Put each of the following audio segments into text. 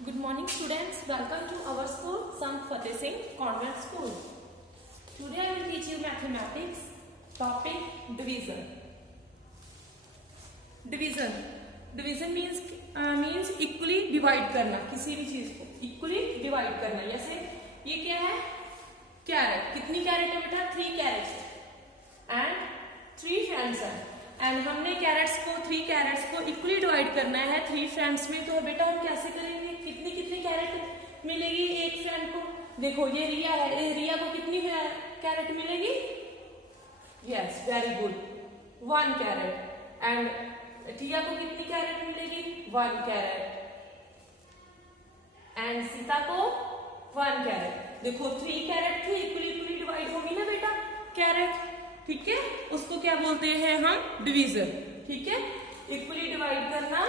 Good morning students, welcome to our school, Sant Fateh Singh Convent School. Today I will teach you mathematics, topic division. Division means equally divide करना, किसी भी चीज को equally divide करना. जैसे ये क्या है? कैरेट. कितनी कैरेट है बेटा? 3 कैरेट्स and 3 फ्रेंड्स हैं. एंड हमने कैरेट्स को 3 कैरेट्स को इक्वली डिवाइड करना है 3 फ्रेंड्स में. तो बेटा हम कैसे करेंगे? कितनी कितनी कैरेट मिलेगी एक फ्रेंड को? देखो ये रिया है, रिया को कितनी कैरेट मिलेगी? Yes, very good, 1 carat. And Tia को कितनी कैरेट मिलेगी? 1 कैरेट. एंड सीता को 1 कैरेट. देखो 3 कैरेट थी, इक्वली डिवाइड होगी ना बेटा कैरेट. ठीक है, उसको क्या बोलते हैं हम? डिवीजन. ठीक है, इक्वली डिवाइड करना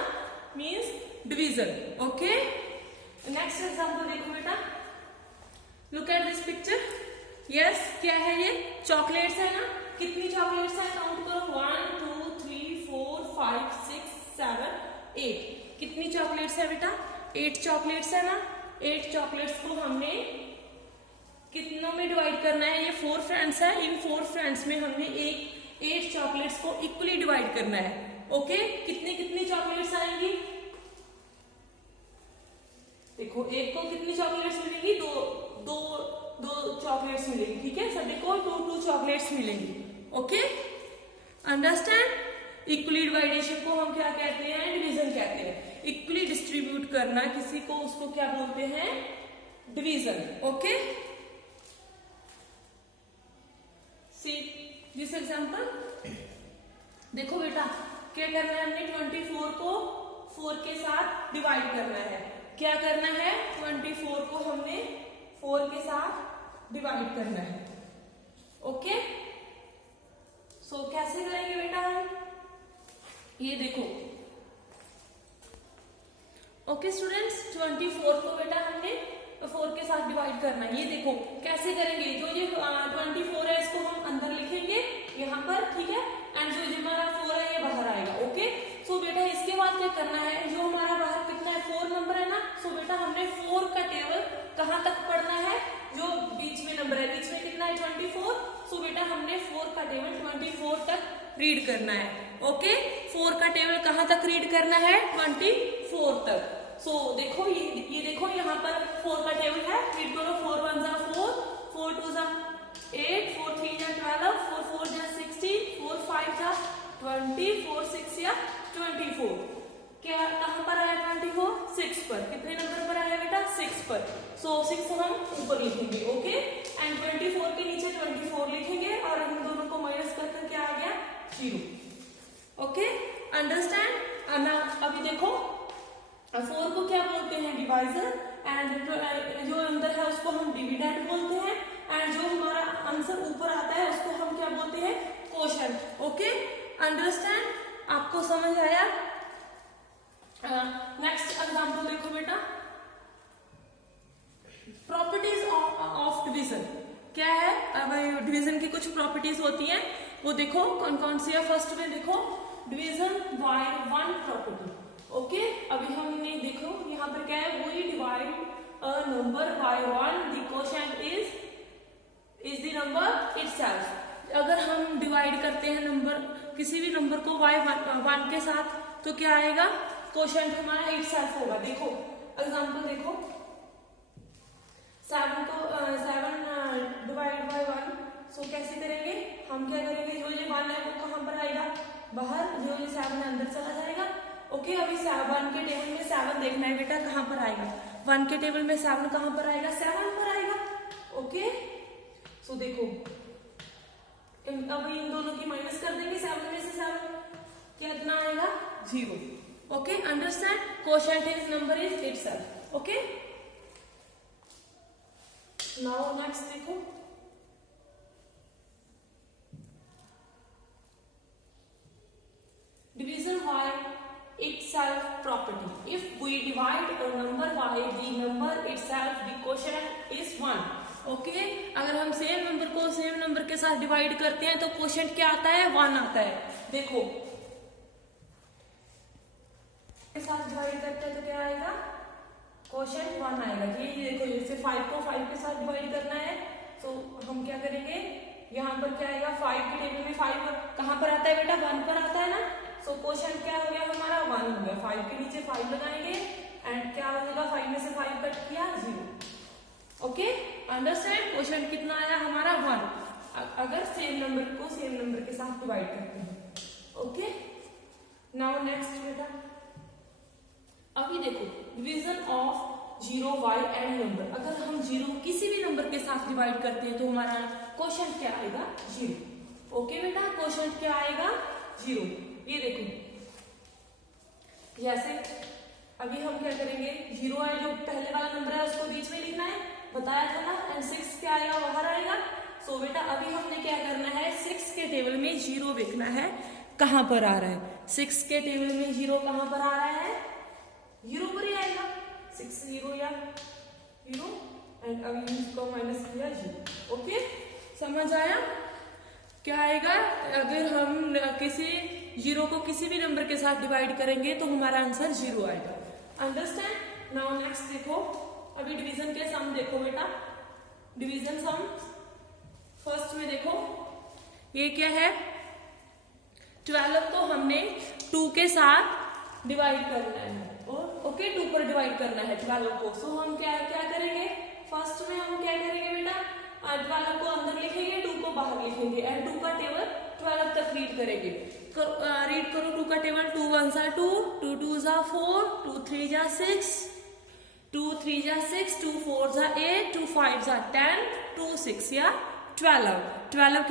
means division. Okay, next example देखो बेटा. Look at this picture. Yes, क्या है ये? चॉकलेट्स है ना. कितनी चॉकलेट्स है? काउंट करो. 1 2 3 4 5 6 7 8. कितनी चॉकलेट्स है बेटा? 8 चॉकलेट्स है ना. 8 चॉकलेट्स को हमने कितनों में डिवाइड करना है? ये 4 फ्रेंड्स है. इन 4 फ्रेंड्स में हमने 8 चॉकलेट्स को इक्वली डिवाइड करना है. ओके, कितनी कितनी चॉकलेट्स आएंगी? देखो एक को कितनी चॉकलेट्स मिलेंगी? दो चॉकलेट्स मिलेंगी. ठीक है, सभी को 2 चॉकलेट्स मिलेंगी. Okay, understand? इक्वली डिवाइडेशन को हम क्या कहते हैं? डिवीजन कहते हैं. इक्वली डिस्ट्रीब्यूट करना किसी को, उसको क्या बोलते हैं? Division. Okay, see this example. देखो बेटा क्या करना है? हमने 24 को 4 के साथ डिवाइड करना है. क्या करना है? 24 को हमने 4 के साथ डिवाइड करना है. ओके, सो कैसे करेंगे बेटा हम? ये देखो. ओके स्टूडेंट्स, 24 को बेटा हमने 4 के साथ डिवाइड करना है. ये देखो कैसे करेंगे. जो ये 24 है इसको हम अंदर लिखेंगे यहाँ पर. ठीक है, एंड जो हमारा 4 है ये बाहर आएगा. ओके, सो बेटा इसके बाद क्या करना है? जो हमारा बाहर कितना है? 4 नंबर है ना. सो बेटा हमने 4 का टेबल कहाँ तक पढ़ना है? जो बीच में नंबर है, बीच में कितना है? 24. सो बेटा हमने 4 का टेबल 24 तक रीड करना है. ओके, 4 का टेबल कहाँ तक रीड करना है? 24 तक. सो देखो ये देखो यहाँ पर 4 का टेबल है. रीड करो. 4 1 जा 4, 4 2 जा 8, 4 3 जा 12, 4 4 जा 16, 4 5 जा 20, 4 6 या 24. क्या कहाँ पर आया? 24 6 पर. कितने नंबर पर आया बेटा? 6 पर. सो 6 हम ऊपर लिखेंगे. ओके, एंड 24 के नीचे 24 लिखेंगे और इन दोनों को माइनस करके क्या आ गया? 0. Okay, understand? अभी देखो 4 को क्या बोलते हैं? डिवाइजर. एंड जो अंदर है उसको हम डिविडेंड बोलते हैं. एंड जो हमारा आंसर ऊपर आता है उसको हम क्या बोलते हैं? क्वोशंट. Okay, understand? आपको समझ आया? नेक्स्ट एग्जांपल देखो बेटा. Properties of division. क्या है? अब डिवीजन की कुछ प्रॉपर्टीज होती हैं, वो देखो कौन कौन सी है. फर्स्ट में देखो डिवीजन बाय 1 प्रॉपर्टी. ओके, अभी हमने देखो यहाँ पर क्या है? We divide a number by 1, the quotient is the number itself. अगर हम डिवाइड करते हैं नंबर, किसी भी नंबर को बाय 1 के साथ, तो क्या आएगा? क्वोशंट हमारा इटसेल्फ होगा. देखो एग्जांपल देखो. 7 डिवाइड बाय 1. सो कैसे करेंगे? हम क्या करेंगे? जो ये 1 है वो कहाँ पर आएगा? बाहर. जो ये 7 है अंदर चला जाएगा. ओके, अभी 1 के टेबल में 7 देखना है बेटा. कहाँ पर आएगा? 1 के टेबल में 7 कहाँ पर आएगा? 7 पर आएगा. ओके, सो देखो अभी इन दोनों की माइनस कर देंगे. 7 में से 7 कितना आएगा? 0. Okay, understand? Quotient is number is itself. Okay, now next देखो. Division by itself property. If we divide a number by the number itself, the quotient is 1. Okay, अगर हम सेम नंबर को सेम नंबर के साथ divide करते हैं तो quotient क्या आता है? 1 आता है. देखो के साथ डिवाइड करते हैं तो क्या आएगा? क्वेश्चन 1 आएगा। ये देखो जैसे 5 को 5 के साथ डिवाइड करना है, तो हम क्या करेंगे, यहाँ पर क्या आएगा, 5 के टेबल में 5 कहाँ पर आता है बेटा, 1 पर आता है ना। सो क्वेश्चन क्या हो गया हमारा, 1 हो गया। 5 के नीचे 5 लगाएंगे एंड क्या हो जाएगा, 5 में से 5 कट किया 0। Okay, understand. क्वेश्चन कितना आया हमारा, 1, अगर सेम नंबर को सेम नंबर के साथ डिवाइड करते हैं। ओके, नाउ नेक्स्ट बेटा, अभी देखो division of 0 y and number. अगर हम 0 किसी भी नंबर के साथ डिवाइड करते हैं तो हमारा क्वेश्चन क्या आएगा, 0। ओके बेटा, क्वेश्चन क्या आएगा, 0। ये देखो जैसे अभी हम क्या करेंगे, 0 है जो पहले वाला नंबर है उसको बीच में लिखना है, बताया था ना, एंड 6 क्या आएगा, बाहर आएगा। सो बेटा अभी हमने क्या करना है, 6 के टेबल में 0 लिखना है, कहां पर आ रहा है, 6 के टेबल में 0 कहां पर आ रहा है, 0 पर ही आएगा, 6 0 या 0 एंड अभी इसको माइनस किया 0। ओके, समझ आया क्या आएगा, अगर हम किसी 0 को किसी भी नंबर के साथ डिवाइड करेंगे तो हमारा आंसर 0 आएगा। अंडरस्टैंड। नाउ नेक्स्ट देखो, अभी डिवीजन के सम देखो बेटा, डिवीजन सम फर्स्ट में देखो, ये क्या है, 12 को हमने 2 के साथ डिवाइड करना है, और ओके 2 पर डिवाइड करना है 12 को। सो हम क्या क्या करेंगे, फर्स्ट में हम क्या करेंगे बेटा, 12 को अंदर लिखेंगे, 2 को बाहर लिखेंगे एंड 2 का टेबल 12 तक रीड करेंगे। रीड करो 2 का टेबल, 2 1 जा 2, 2 2 जा 4, 2 3 जा 6, 2 3 जा 6, 2 4 जा 8, 2 5 जा 10, 2 6 या 12। 12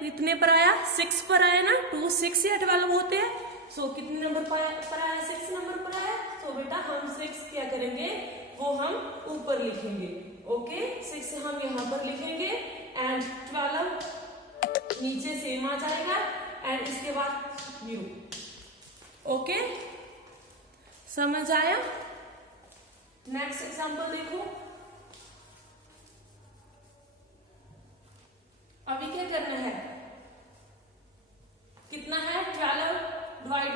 कितने पर आया, 6 पर आया ना, 2 6 या 12 होते हैं। सो कितने नंबर पर आया, 6 नंबर पर आया। सो बेटा हम 6 क्या करेंगे, वो हम ऊपर लिखेंगे। ओके, 6 हम यहाँ पर लिखेंगे एंड 12 नीचे सेम आ जाएगा एंड इसके बाद 0। ओके, समझ आया। नेक्स्ट एग्जांपल देखो, अभी क्या करना है, कितना है, 12 डिवाइड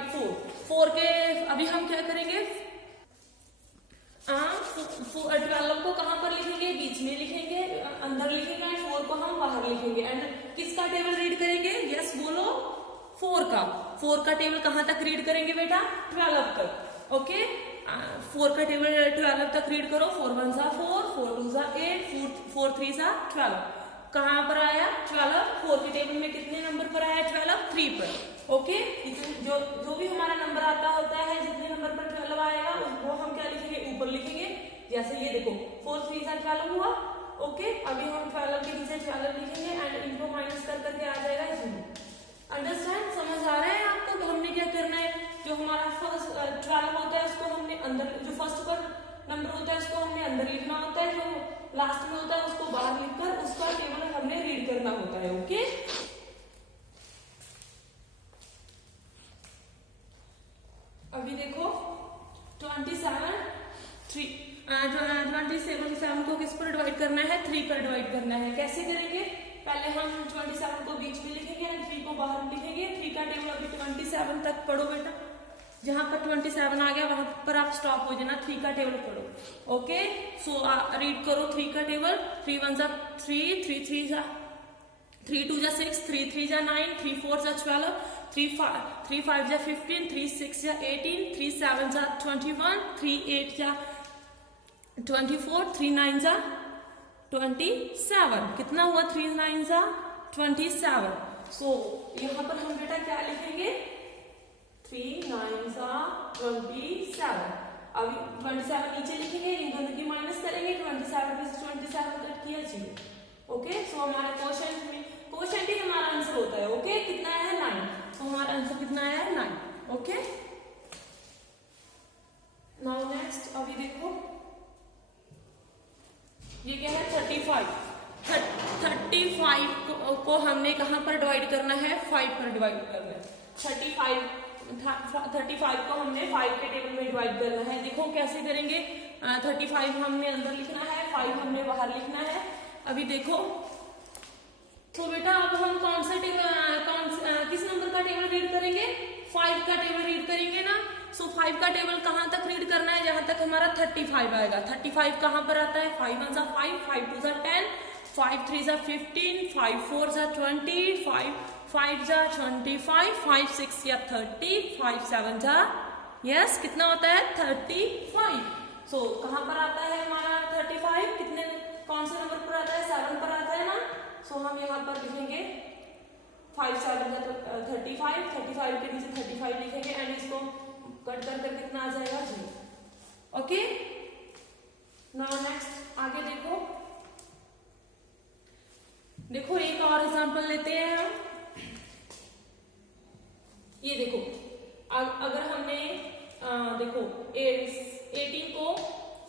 4 के, अभी हम क्या करेंगे, 12 को कहां पर लिखेंगे, बीच में लिखेंगे, अंदर लिखेंगे एंड 4 को हम बाहर लिखेंगे एंड किसका टेबल रीड करेंगे, यस बोलो, 4 का टेबल कहां तक रीड करेंगे बेटा, 12 तक। ओके, 4 का टेबल 12 तक रीड करो, 4 1 जा 4, 4 2 जा 8, 4 3 जा 12। कहां पर आया 12, 4 के टेबल में कितने नंबर पर आया 12, 3 पर। ओके, जो भी हमारा नंबर आता होता है, जितने नंबर पर 12 आएगा वो हम क्या लिखेंगे, ऊपर लिखेंगे। जैसे ये देखो 4 3 जा 12 हुआ। ओके, अभी हम 12 के नीचे 12 लिखेंगे एंड इनको माइनस कर करके आ जाएगा 0। अंडरस्टैंड, समझ आ रहा है आपको कि हमने क्या करना है, जो हमारा फर्स्ट 12 होता है उसको हमने अंदर, जो फर्स्ट पर नंबर होता है उसको हमने अंदर लिखना होता है, जो लास्ट में होता है उसको बाहर लिखकर उसका टेबल हमने रीड करना होता है। ओके, अभी देखो 27 को किस पर डिवाइड करना है, 3 पर डिवाइड करना है। कैसे करेंगे, पहले हम 27 को बीच में लिखेंगे एंड 3 को बाहर लिखेंगे। 3 का टेबल अभी 27 तक पढ़ो बेटा, जहां पर 27 आ गया वहां पर आप स्टॉप हो जाना, 3 का टेबल पढ़ो। ओके, सो रीड करो 3 का टेबल, 3 1 जा 3, 3 3 जा 3 2 जा 6, 3 3 जा 9, 3 4 जा 12, 3 5 जा 15, 3 6 जा 18, 3 7 जा 21, 3 8 जा 24, 3 9 जा 27। कितना हुआ, 3 9 जा 27। सो यहाँ पर हम बेटा क्या लिखेंगे, 3 9 जा 27। अभी 27 नीचे लिखेंगे, इन दोनों की माइनस करेंगे, 27 में से 27 कट किया 0। ओके, सो हमारा क्वेश्चन ही हमारा आंसर होता है। ओके, कितना है 9, तो हमारा आंसर कितना है 9। ओके, नाउ नेक्स्ट अभी देखो, ये क्या है 35 को हमने कहां पर डिवाइड करना है, 5 पर डिवाइड करना है। 35 को हमने 5 के टेबल में डिवाइड करना है। देखो कैसे करेंगे, 35 हमने अंदर लिखना है, 5 हमने बाहर लिखना है। अभी देखो, तो बेटा अब हम किस नंबर का टेबल रीड करेंगे, 5 का टेबल रीड करेंगे ना। सो 5 का टेबल कहाँ तक रीड करना है, जहां तक हमारा 35 आएगा। 35 कहाँ पर आता है, 5 1 जा 5, 5 2 जा 10, 5 3 जा 15, 5 4 जा 20, 5 जा 25, 5 6 या 30, 5 7 जा यस कितना होता है 35। सो कहाँ पर आता है हमारा 35, कितने कौन से नंबर पर आता है, 7 पर आता है ना। सो हम यहाँ पर लिखेंगे 5 7 का 35, 35 के नीचे 35 लिखेंगे एंड इसको कट कर कर कितना आ जाएगा 0। ओके, नाउ नेक्स्ट आगे देखो, देखो एक और एग्जांपल लेते हैं हम। ये देखो अगर हमने देखो 18 को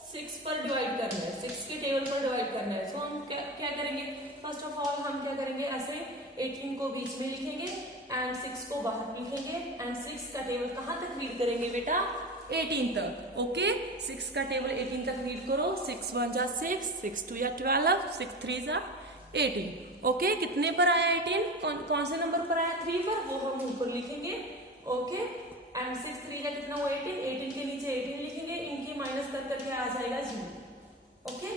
6 पर डिवाइड करना है, 6 के टेबल पर डिवाइड करना है। सो हम क्या करेंगे, फर्स्ट ऑफ ऑल हम क्या करेंगे, ऐसे 18 को बीच में लिखेंगे एंड 6 को बाहर लिखेंगे एंड 6 का टेबल कहाँ तक रीड करेंगे बेटा, 18 तक। ओके, 6 का टेबल 18 तक रीड करो। 6 1 जा 6, 6 2 या 12, 6 3 जा 18। ओके, कितने पर आया 18, कौन से नंबर पर आया 3 पर, वो हम ऊपर लिखेंगे। ओके, एंड 6 3 का कितना हुआ 18, 18 के नीचे 18 लिखेंगे, इनकी माइनस कर करके आ जाएगा 0। ओके,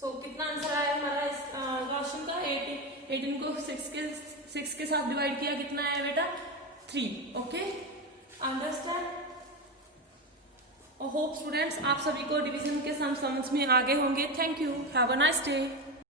सो कितना आंसर आया हमारा इस क्वेश्चन का, 18 को 6 के साथ डिवाइड किया, कितना आया बेटा 3। Okay, understand. होप स्टूडेंट्स आप सभी को डिवीजन के सम समझ में आ गए होंगे। Thank you, have a nice day.